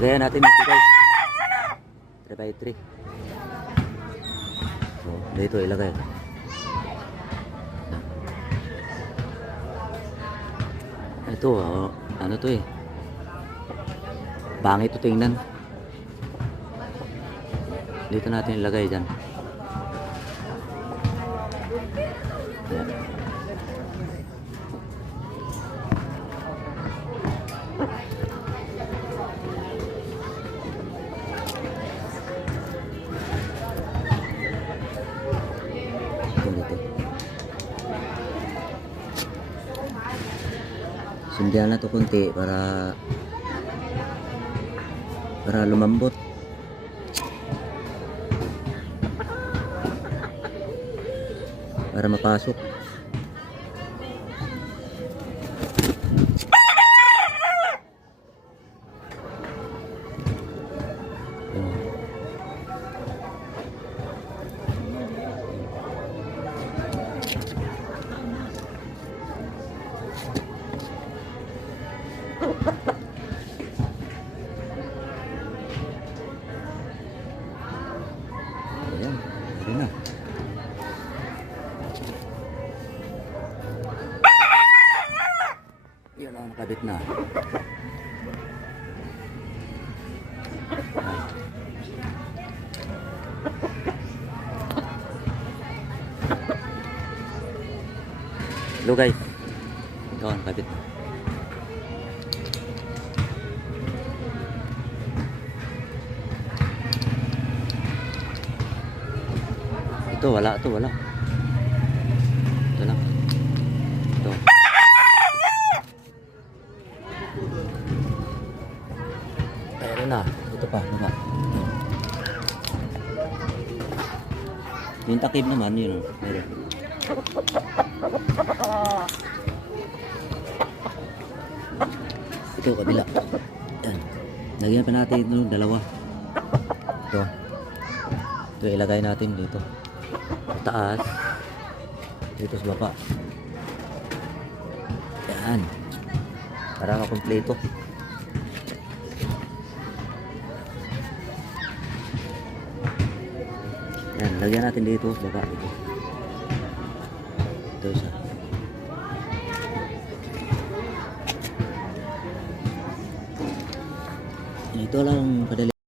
Lagayan natin ito guys. 3 by 3. So, dito ilagay. Ito, oh, ano to eh. Bangit to tingnan. Dito natin ilagay dyan. Ito dito. Sundihan na to kunti para para lumambot. Para mapasok. Nakabit na. Hello guys. Ito ang nakabit na. Ito wala, ito wala. Ito lang. Ito. Meron na. Baba. Yung takip naman, yun. oh. Meron. Ito, kabila. Yan. Lagyan pa natin ito, dalawa. Ito. Ito, ilagay natin dito. Taas. Dito sa baba. Yan. Para makumpleto. Yan, lagyan natin dito baba. Dito. Ito isa. Ito lang kadali.